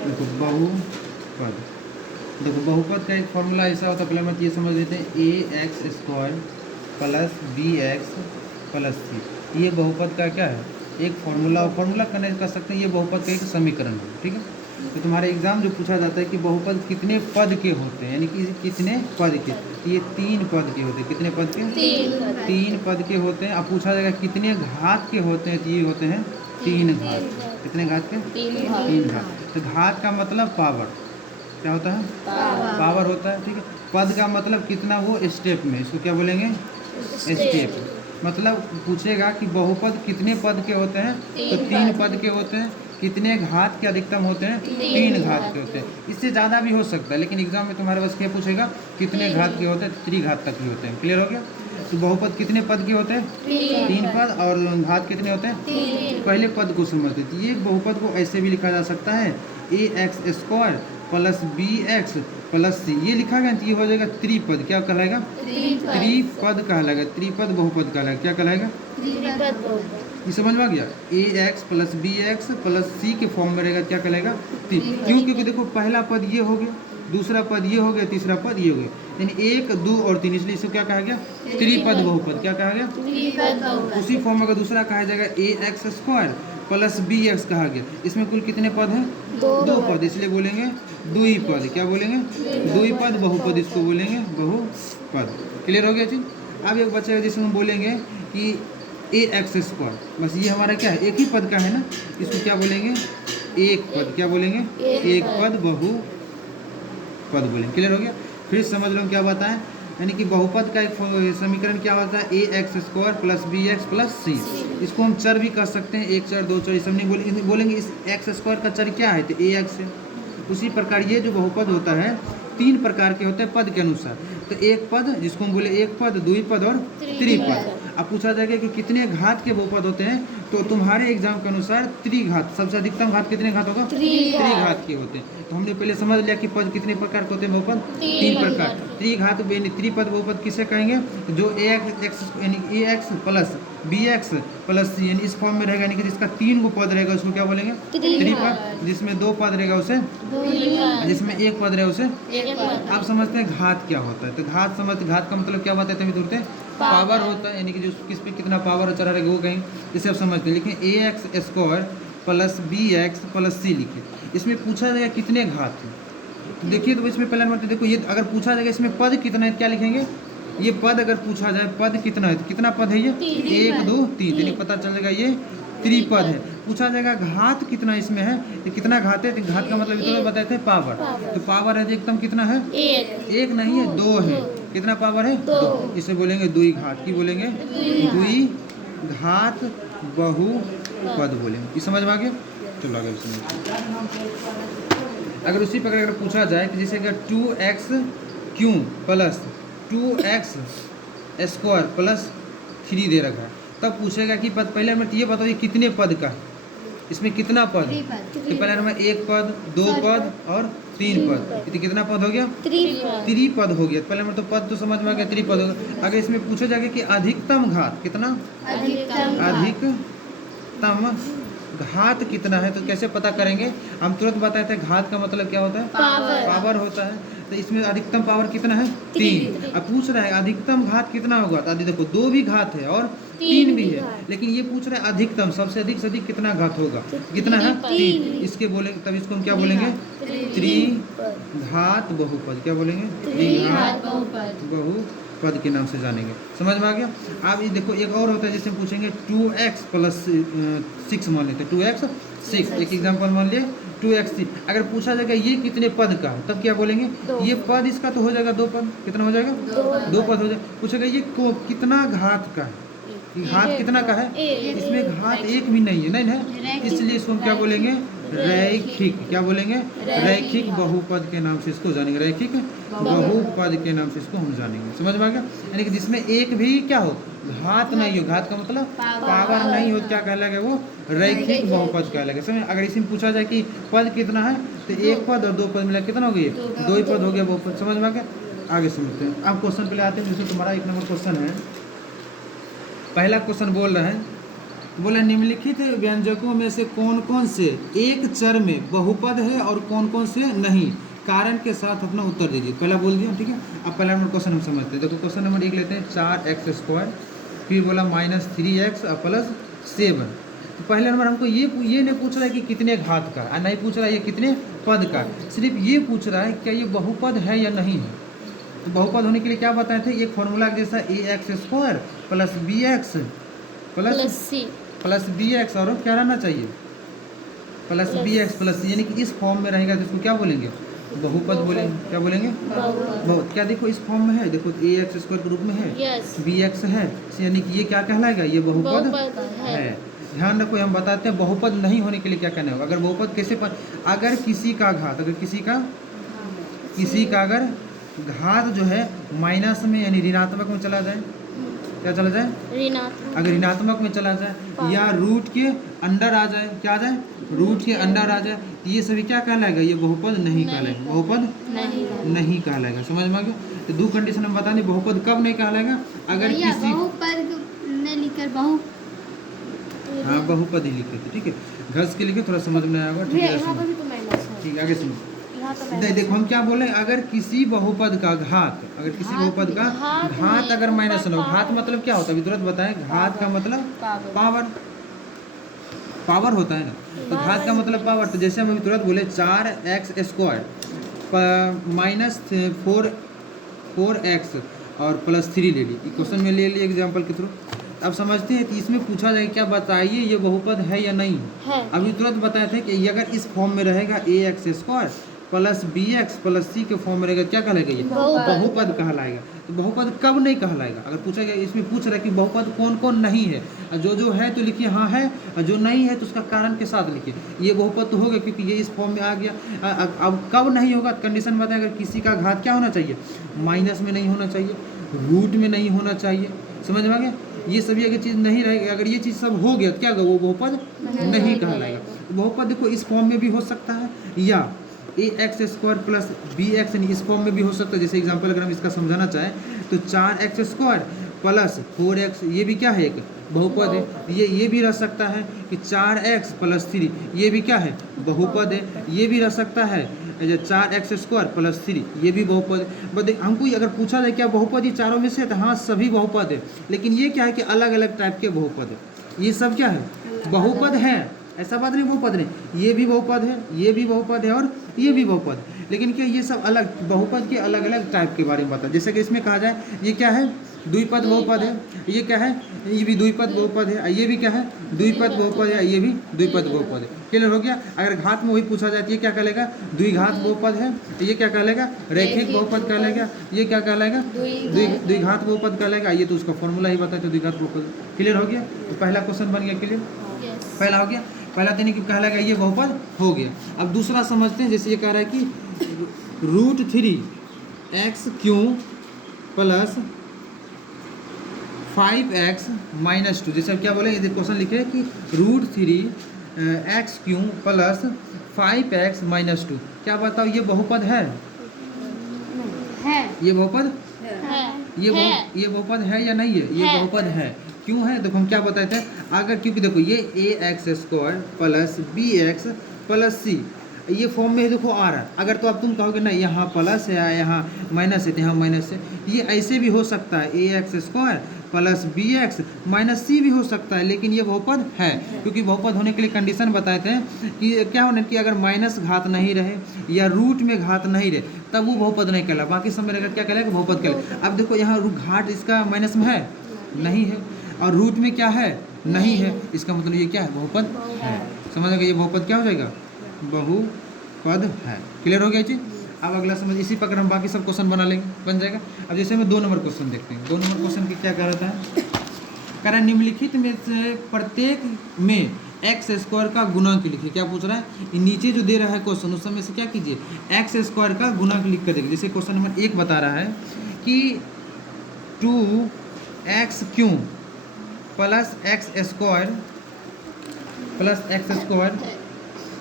देखो बहुपद, देखो बहुपद का एक फॉर्मूला ऐसा होता है, पहले हम ये समझ लेते हैं, a x square plus b x plus c. ये बहुपद का क्या है, एक फॉर्मूला, और फॉर्मूला कनेक्ट कर सकते हैं, ये बहुपद का एक समीकरण है, ठीक है। तो तुम्हारे एग्जाम जो पूछा जाता है कि बहुपद कितने पद के होते हैं, यानी कि कितने पद के, ये 3 पद के होते हैं, कितने पद के, 3 पद के होते हैं। अब पूछा जाएगा कितने घात के होते हैं, तो ये होते हैं 3 घात। कितने घात के, 3 घात। तो घात का मतलब पावर, क्या होता है, पावर होता है, ठीक है। पद का मतलब कितना, वो स्टेप में, इसको क्या बोलेंगे, स्टेप। मतलब पूछेगा कि बहुपद कितने पद के होते हैं, तो 3 पद के होते हैं। कितने घात के अधिकतम होते हैं, 3 घात के होते हैं। इससे ज़्यादा भी हो सकता है, लेकिन एग्जाम में तुम्हारे पास क्या पूछेगा, कितने घात के होते हैं, 3 घात तक ही होते हैं। क्लियर हो गया। तो बहुपद कितने पद के होते हैं, 3 पद, और घात कितने होते हैं। पहले पद को समझते हैं। ये बहुपद को ऐसे भी लिखा जा सकता है, a x square plus b x plus c. ये लिखा गया तो ये हो जाएगा त्रिपद। क्या कहलाएगा, त्रिपद कहलाएगा, त्रिपद बहुपद कहलाएगा। क्या कहलाएगा, ये समझ में आ गया। A x plus b x plus c के फॉर्म में रहेगा, क्या कहलाएगा, क्यों, क्योंकि देखो पहला पद ये हो गया, दूसरा पद ये हो गया, तीसरा पद ये हो गया, यानी 1 2 और 3, इसलिए इसको क्या कहा गया, त्रिपद बहुपद। क्या कहा गया, उसी फॉर्म में अगर दूसरा कहा जाएगा a x square plus b x कहा गया, इसमें कुल कितने पद हैं, 2 पद, इसलिए बोलेंगे द्विपद। क्या बोलेंगे, द्विपद बहुपद, इसको बोलेंगे बहुपद। क्लियर हो गया चीज। अब एक बच्चा है जिसमें हम बोलेंगे कि ए एक्स स्क्वायर, बस ये हमारा क्या है, एक ही पद का है ना, इसको क्या बोलेंगे, एक पद। क्या बोलेंगे, एक पद बहुपद बोलेंगे। क्लियर हो गया। फिर समझ लो क्या बताएं, यानी कि बहुपद का एक समीकरण क्या होता है, a x square plus b x plus c. इसको हम चर भी कर सकते हैं, 1 चर 2 चर, ये सब नहीं बोलेंगे इस एक्स स्क्वायर का चर क्या है, तो ए एक्स है। उसी प्रकार ये जो बहुपद होता है 3 प्रकार के होते हैं पद के अनुसार। तो एक पद जिसको हम बोले एक पद, द्विपद और त्रिपद। अब पूछा जाएगा कि कितने घात के बहुपद होते हैं, तो तुम्हारे एग्जाम के अनुसार त्रिघात, सबसे अधिकतम घात कितने घात होगा, त्रिघात के होते हैं। तो हमने पहले समझ लिया कि पद कितने प्रकार के होते हैं, बहुपद 3 प्रकार। त्रिघात त्रिपद बहुपद किसे कहेंगे, जो ए एक्स यानी a x plus b x plus c, यानी इस फॉर्म में रहेगा, यानी कि जिसका 3 गो पद रहेगा उसको क्या बोलेंगे, त्रिपद। जिसमें 2 पद रहेगा उसे, जिसमें 1 पद रहेगा उसे। आप समझते हैं घात क्या होता है, तो घात का मतलब क्या बताते हैं, पावर होता है, यानी कि जो किस पे कितना पावर चढ़ा रहेगा वो कहीं, इसे आप समझते हैं। लेकिन a x square plus b x plus c लिखिए, इसमें पूछा जाएगा कितने घात है, तो देखिए, तो इसमें पहले नंबर देखो, ये अगर पूछा जाएगा इसमें पद कितना है, क्या लिखेंगे, ये पद अगर पूछा जाए पद कितना है, तो कितना पद है ये, 1 2 3, यानी पता चल जाएगा ये त्रिपद है। पूछा जाएगा घात कितना इसमें है, तो कितना घात है, तो घात का मतलब इतना बताए थे पावर, तो पावर है एकदम कितना है, 1 नहीं है, 2 है। कितना पावर है, 2। इसे बोलेंगे द्विघात। की बोलेंगे, द्विघात बहुपद बोलेंगे। ये समझ में आ गया। चलो आगे समझ। अगर उसी प्रकार अगर पूछा जाए कि जैसे अगर 2x क्यों प्लस 2x स्क्वायर प्लस 3 दे रखा है, तब पूछेगा कि पद, पहले हमें ये बताइए कितने पद का, इसमें कितना पद, तो पहले हमें 1 पद 2 पद और 3 पद, तो कितना पद हो गया, त्रिपद हो गया। पहले हमें तो पद तो समझ में आ गया, त्रिपद हो गया। अगर इसमें पूछा जाएगा कि अधिकतम घात कितना, अधिकतम घात कितना है, तो कैसे पता करेंगे, हम तुरंत बताते हैं घात का मतलब क्या होता है, पावर होता है। तो इसमें अधिकतम पावर कितना है, 3। अब पूछ रहा है अधिकतम घात कितना होगा, तो देखो 2 भी घात है और 3 भी है, लेकिन ये पूछ रहा है अधिकतम, सबसे अधिक से अधिक कितना घात होगा, कितना है, 3। इसके बोलेंगे, तब इसको हम क्या बोलेंगे, त्रिघात बहुपद। क्या बोलेंगे, त्रिघात बहुपद के नाम से जानेंगे। समझ में आ गया। अब ये देखो एक और होता है, जैसे पूछेंगे 2x प्लस 6 मान लेते हैं, 2x 6, एक एग्जाम्पल मान लिए 2x 6। अगर पूछा जाएगा ये कितने पद का है, तब क्या बोलेंगे, ये पद इसका तो हो जाएगा 2 पद, कितना हो जाएगा, 2 पद हो जाएगा। पूछेगा ये कितना घात का है, घात कितना का है, इसमें घात 1 भी नहीं है, नहीं है, इसलिए इसको हम क्या बोलेंगे, रैखिक। क्या बोलेंगे, रैखिक बहुपद के नाम से इसको जानेंगे, रैखिक बहुपद के नाम से इसको हम जानेंगे। समझ में आ गया। यानी कि जिसमें एक भी क्या हो, घात नहीं हो, घात का मतलब पावर नहीं हो, क्या कहलाएगा, वो रैखिक बहुपद कहलाएगा। समझ। अगर इसी में पूछा जाए कि पद कितना है, तो 1 पद और 2 पद मिला कितना हो गया, 2 पद हो गया बहुपद। समझ में आ गया। आगे समझते हैं। अब क्वेश्चन पे आते हैं। जैसे तुम्हारा 1 नंबर क्वेश्चन है, पहला क्वेश्चन बोल रहा है तो बोला निम्नलिखित व्यंजकों में से कौन कौन से एक चर में बहुपद है और कौन कौन से नहीं, कारण के साथ अपना उत्तर दीजिए। पहला बोल दिया, ठीक है। अब पहला नंबर क्वेश्चन हम समझते हैं। देखो क्वेश्चन नंबर 1 लेते हैं, 4x², फिर बोला -3x + 7। तो पहले नंबर हमको ये नहीं पूछ रहा है कि कितने घात का, नहीं पूछ रहा है ये कितने पद का, सिर्फ ये पूछ रहा है क्या ये बहुपद है या नहीं है। तो बहुपद होने के लिए क्या बताए थे, एक फॉर्मूला जैसा ax² + bx प्लस bx और क्या रहना चाहिए, प्लस bx + c, यानी कि इस फॉर्म में रहेगा तो इसको क्या बोलेंगे, बहुपद बोलेंगे। क्या बोलेंगे, बहुत। क्या देखो इस फॉर्म में है, देखो ax² के रूप में है, bx है, यानी कि ये क्या कहलाएगा, ये बहुपद है। ध्यान रखो, हम बताते हैं बहुपद नहीं होने के लिए क्या करना होगा। अगर बहुपद कैसे अगर किसी का घात, अगर किसी का अगर घात जो है माइनस में यानी ऋणात्मक में चला जाए, क्या चला जाए, अगर ऋणात्मक में चला जाए या रूट के अंडर आ जाए, क्या आ जाए, रूट के अंडर आ जाए, तो ये सभी क्या कहलाएगा, ये बहुपद नहीं कहलाएगा, बहुपद नहीं कहलाएगा। समझ में आ गया। तो दो कंडीशन हम बताने, बहुपद कब नहीं कहलाएगा, अगर किसी हाँ बहुपद ही लिखे थे, ठीक है, घस के लिखे, थोड़ा समझ में आएगा, ठीक है। ठीक है, आगे सुनो। देखो हम क्या बोले, अगर किसी बहुपद का घात, अगर किसी बहुपद का घात अगर माइनस हो, घात मतलब क्या होता है, तुरंत बताएं, घात का मतलब पावर होता है ना, तो घात का मतलब पावर। तो जैसे हम तुरंत बोले 4x² -4x और +3 ले ली, क्वेश्चन में ले ली एग्जाम्पल के थ्रू। अब समझते हैं कि इसमें पूछा जाए क्या, बताइए ये बहुपद है या नहीं है। अभी तुरंत बताए थे कि अगर इस फॉर्म में रहेगा ax² + bx + c के फॉर्म में रहेगा, क्या कहलाएगा, ये बहुपद कहलाएगा। तो बहुपद कब नहीं कहलाएगा, अगर पूछा गया, इसमें पूछ रहा है कि बहुपद कौन कौन नहीं है, जो है तो लिखिए हाँ है, और जो नहीं है तो उसका कारण के साथ लिखिए। ये बहुपद तो हो गया क्योंकि ये इस फॉर्म में आ गया। अब कब नहीं होगा, कंडीशन बताए, अगर किसी का घात क्या होना चाहिए, माइनस में नहीं होना चाहिए, रूट में नहीं होना चाहिए। समझ में आ गया। ये सभी अगर चीज़ नहीं रहेगी, अगर ये चीज़ सब हो गया तो क्या होगा, वो बहुपद नहीं कहलाएगा। बहुपद देखो इस फॉर्म में भी हो सकता है, या ax² + bx इस फॉर्म में भी हो सकता है। जैसे एग्जांपल अगर हम इसका समझाना चाहें तो 4x² + 4x, ये भी क्या है, एक बहुपद है। ये भी रह सकता है कि 4x + 3, ये भी क्या है, बहुपद है। ये भी रह सकता है 4x² + 3, ये भी बहुपद है। बट हमको अगर पूछा जाए क्या बहुपद ये चारों में से, तो हाँ सभी बहुपद है, लेकिन ये क्या है कि अलग अलग टाइप के बहुपद है। ये सब क्या है, बहुपद है, ऐसा बात नहीं बहुपद नहीं, ये भी बहुपद है, ये भी बहुपद है, और ये भी बहुपद है। लेकिन क्या ये सब अलग बहुपद के अलग अलग टाइप के बारे में बता। जैसे कि इसमें कहा जाए ये क्या है, द्विपद बहुपद है, ये क्या है, ये भी द्विपद बहुपद है, ये भी क्या है, द्विपद बहुपद है, ये भी द्विपद बहुपद है। क्लियर हो गया। अगर घात में वही पूछा जाए तो ये क्या कहलाएगा, द्विघात बहुपद है, ये क्या कहलाएगा, रैखिक बहुपद कहलाएगा, ये क्या कहलाएगा, द्विघात बहुपद कहलाएगा। ये तो उसका फॉर्मूला ही बताया, तो द्विघात बहुपद। क्लियर हो गया। तो पहला क्वेश्चन बन गया, क्लियर, पहला हो गया। पहला देने की कहलाएगा ये बहुपद हो गया। अब दूसरा समझते हैं। जैसे ये कह रहा है कि √3x³ + 5x - 2। जैसे अब क्या बोले, ये क्वेश्चन लिखे कि √3x³ + 5x - 2, क्या बताओ ये बहुपद है, ये बहुपद है, ये बहुपद है या नहीं है, ये बहुपद है। क्यों है, देखो हम क्या बताए थे, अगर क्योंकि देखो ये ax² + bx + c ये फॉर्म में देखो आ रहा है। अगर तो अब तुम कहोगे नहीं यहाँ प्लस है, यहाँ माइनस है, यहाँ माइनस है, ये ऐसे भी हो सकता है, ax² + bx - c भी हो सकता है, लेकिन ये बहुपद है। क्योंकि बहुपद होने के लिए कंडीशन बताए थे कि क्या होने की, अगर माइनस घात नहीं रहे या रूट में घात नहीं रहे तब वो बहुपद नहीं कहला, बाकी सब में रहेगा क्या कहलाएगा, बहुपद कहलाएगा। अब देखो यहाँ घाट इसका माइनस में है, नहीं है, और रूट में क्या है, नहीं है, इसका मतलब ये क्या है, बहुपद है। समझ गए, ये बहुपद क्या हो जाएगा, बहुपद है। क्लियर हो गया चीज़। अब अगला समझ, इसी प्रकार हम बाकी सब क्वेश्चन बना लेंगे, बन जाएगा। अब जैसे हमें 2 नंबर क्वेश्चन देखते हैं। 2 नंबर क्वेश्चन की क्या कह रहा है, कह रहा है निम्नलिखित में से प्रत्येक में x² का गुणांक लिखिए। क्या पूछ रहा है, नीचे जो दे रहा है क्वेश्चन, उस समय से क्या कीजिए, x² का गुणांक लिख कर देखिए। जैसे क्वेश्चन नंबर 1 बता रहा है कि 2x³ + x²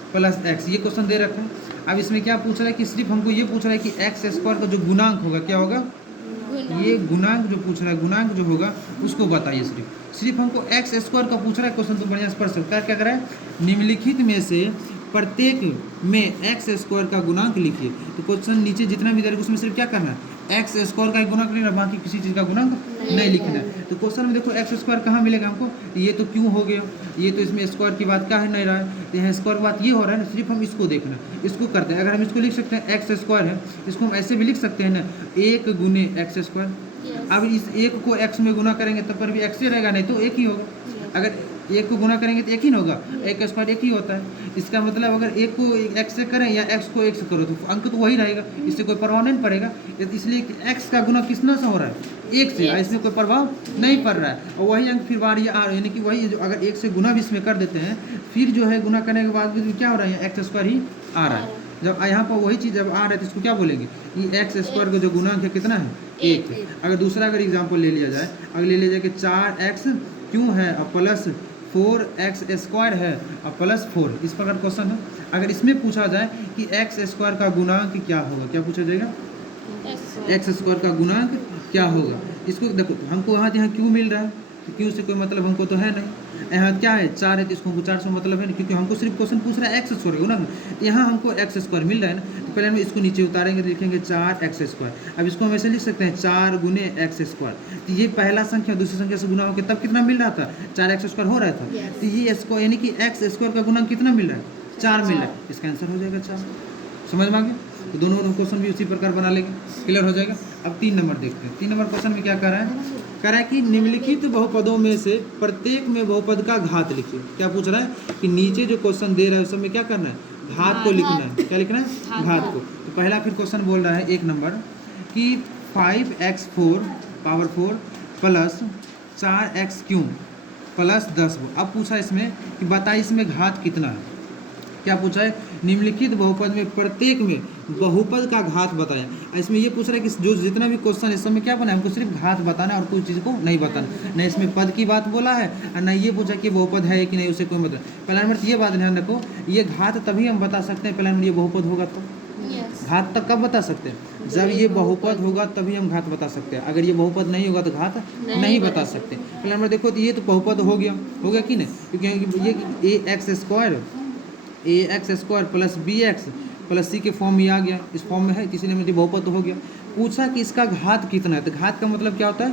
+ x, ये क्वेश्चन दे रखा है। अब इसमें क्या पूछ रहा है कि सिर्फ हमको ये पूछ रहा है कि x² का जो गुणांक होगा क्या होगा, ये गुणांक जो पूछ रहा है, गुणांक जो होगा उसको बताइए। सिर्फ हमको एक्स स्क्वायर का पूछ रहा है क्वेश्चन, तो बढ़िया स्पष्ट है। क्या करा है, निम्नलिखित में से प्रत्येक में एक्स स्क्वायर का गुणांक लिखिए। तो क्वेश्चन नीचे जितना भी दे रहा है उसमें सिर्फ क्या करना है, एक्स स्क्वायर का ही गुणांक लिखना, बाकी किसी चीज़ का गुणांक नहीं लिखना है। तो क्वेश्चन में देखो एक्स स्क्वायर कहाँ मिलेगा हमको, ये तो क्यों हो गया, ये तो इसमें स्क्वायर की बात क्या है नहीं रहा है, यहाँ स्क्वायर की बात ये हो रहा है ना, सिर्फ हम इसको देखना, इसको करते हैं। अगर हम इसको लिख सकते हैं एक्स स्क्वायर है, इसको हम ऐसे भी लिख सकते हैं ना, 1 गुने एक्स स्क्वायर। अब इस एक को एक्स में गुना करेंगे तब पर भी एक्स ही रहेगा, नहीं तो एक ही होगा। अगर एक को गुना करेंगे तो एक ही ना होगा, एक स्क्वायर एक ही होता है। इसका मतलब अगर एक को एक्स से करें या एक्स को एक से करो तो अंक तो वही रहेगा, इससे कोई प्रभाव नहीं पड़ेगा। इसलिए कि एक्स का गुना किसना से हो रहा है, एक से, इसमें कोई प्रभाव नहीं पड़ रहा है। और वही अंक फिर बार ये आ रहा है, यानी कि वही जो अगर एक से गुना भी इसमें कर देते हैं, फिर जो है गुना करने के बाद भी क्या हो रहा है, एक्स स्क्वायर ही आ रहा है। जब यहाँ पर वही चीज़ जब आ रहा है तो इसको क्या बोलेंगे, ये एक्स स्क्वायर का जो गुणांक है कितना है, 1 है। अगर दूसरा अगर एग्जाम्पल ले लिया जाए, अगर ले लिया जाए कि 4x क्यों है और प्लस 4x स्क्वायर है और प्लस 4, इस प्रकार क्वेश्चन है। अगर इसमें पूछा जाए कि एक्स स्क्वायर का गुणांक क्या होगा, क्या पूछा जाएगा, एक्स स्क्वायर का गुणांक क्या होगा। इसको देखो हमको यहाँ क्यों मिल रहा है, तो क्यों से कोई मतलब हमको तो है नहीं। यहाँ क्या है, 4 है तो इसको हमको 4 से मतलब है नहीं, क्योंकि हमको सिर्फ क्वेश्चन पूछ रहा है एक्स स्क्वायर गुना, यहाँ हमको एक्स स्क्वायर मिल रहा है ना। तो पहले हम इसको नीचे उतारेंगे तो लिखेंगे 4x स्क्वायर। अब इसको हम ऐसे लिख सकते हैं 4 गुने एक्स स्क्वायर। तो ये पहला संख्या दूसरी संख्या से गुना होकर तब कितना मिल रहा था, 4x स्क्वायर हो रहा था। तो ये स्क्वायर यानी कि एक्स स्क्वायर का गुना कितना मिल रहा है, 4 मिल रहा है। इसका आंसर हो जाएगा 4। समझ में आ गया। तो दोनों क्वेश्चन भी उसी प्रकार बना लेंगे, क्लियर हो जाएगा। अब 3 नंबर देखते हैं। 3 नंबर क्वेश्चन में क्या कर रहा है, कह रहा है कि निम्नलिखित बहुपदों में से प्रत्येक में बहुपद का घात लिखिए। क्या पूछ रहा है कि नीचे जो क्वेश्चन दे रहा है उस समय क्या करना है, घात को लिखना है। क्या लिखना है, घात को। तो पहला फिर क्वेश्चन बोल रहा है 1 नंबर कि 5x4 power 4 plus 4x³ plus 10। अब पूछा इसमें कि बताइए इसमें घात कितना है। क्या पूछा है, निम्नलिखित बहुपद में प्रत्येक में बहुपद का घात बताया। इसमें ये पूछ रहा है कि जो जितना भी क्वेश्चन है इस समय क्या बना है, हमको सिर्फ घात बताना है और कोई चीज़ को नहीं बताना। न इसमें पद की बात बोला है और न ये पूछा कि बहुपद है कि नहीं, उसे कोई मतलब। पहला नंबर ये बात ध्यान रखो, ये घात तभी हम बता सकते हैं, पहला नंबर ये बहुपद होगा तो। घात तक कब बता सकते हैं, जब ये बहुपद होगा तभी हम घात बता सकते हैं। अगर ये बहुपद नहीं होगा तो घात नहीं बता सकते। पहला नंबर देखो तो ये तो बहुपद हो गया कि नहीं, क्योंकि ये ax square plus bx plus c के फॉर्म में आ गया, इस फॉर्म में है, इसलिए मुझे बहुपद तो हो गया। पूछा कि इसका घात कितना है, तो घात का मतलब क्या होता है,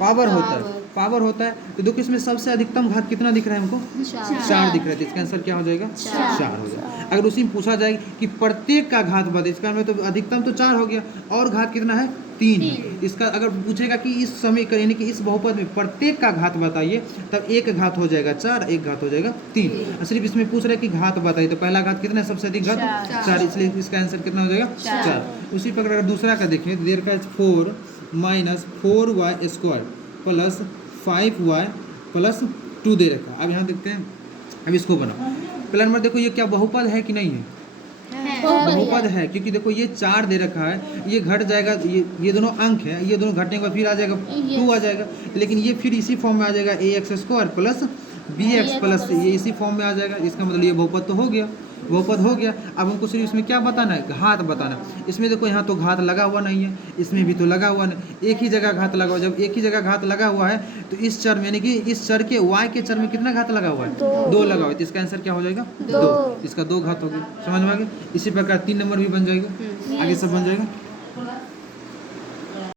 पावर होता है, पावर होता है। तो देखो इसमें सबसे अधिकतम घात कितना दिख रहा है हमको, 4 दिख रहा है। तो इसका आंसर क्या हो जाएगा, 4 हो जाएगा। अगर उसी में पूछा जाए कि प्रत्येक का घात बताइए, इसका मतलब तो अधिकतम तो 4 हो गया और घात कितना है, 3 है। इसका अगर पूछेगा कि इस समीकरण यानी कि इस बहुपद में प्रत्येक का घात बताइए, तब एक घात हो जाएगा 4, एक घात हो जाएगा 3। सिर्फ इसमें पूछ रहे कि घात बताइए, तो पहला घात कितना है, सबसे अधिक घात 4, इसलिए इसका आंसर कितना हो जाएगा, 4। उसी प्रकार अगर दूसरा का देखें तो देर का 4 minus 4y square plus 5y plus 2 दे रखा। अब यहाँ देखते हैं, अब इसको बनाओ। पहला नंबर देखो ये क्या बहुपद है कि नहीं है, बहुपद है, क्योंकि देखो ये 4 दे रखा है, ये घट जाएगा, ये दोनों अंक है, ये दोनों घटने के बाद फिर आ जाएगा 2 आ जाएगा, लेकिन ये फिर इसी फॉर्म में आ जाएगा ax square plus bx plus ये इसी फॉर्म में आ जाएगा। इसका मतलब ये बहुपद तो हो गया, बहुपद हो गया। अब हमको सिर्फ इसमें क्या बताना है, घात बताना। इसमें देखो यहाँ तो घात लगा हुआ नहीं है, इसमें भी तो लगा हुआ नहीं, एक ही जगह घात लगा हुआ। जब एक ही जगह घात लगा हुआ है तो इस चर में यानी कि इस चर के y के चर में कितना घात लगा हुआ है, 2 लगा हुआ है। तो इसका आंसर क्या हो जाएगा, 2। इसका 2 घात हो गया। समझ में आ गया। इसी प्रकार 3 नंबर भी बन जाएगा, आगे सब बन जाएगा।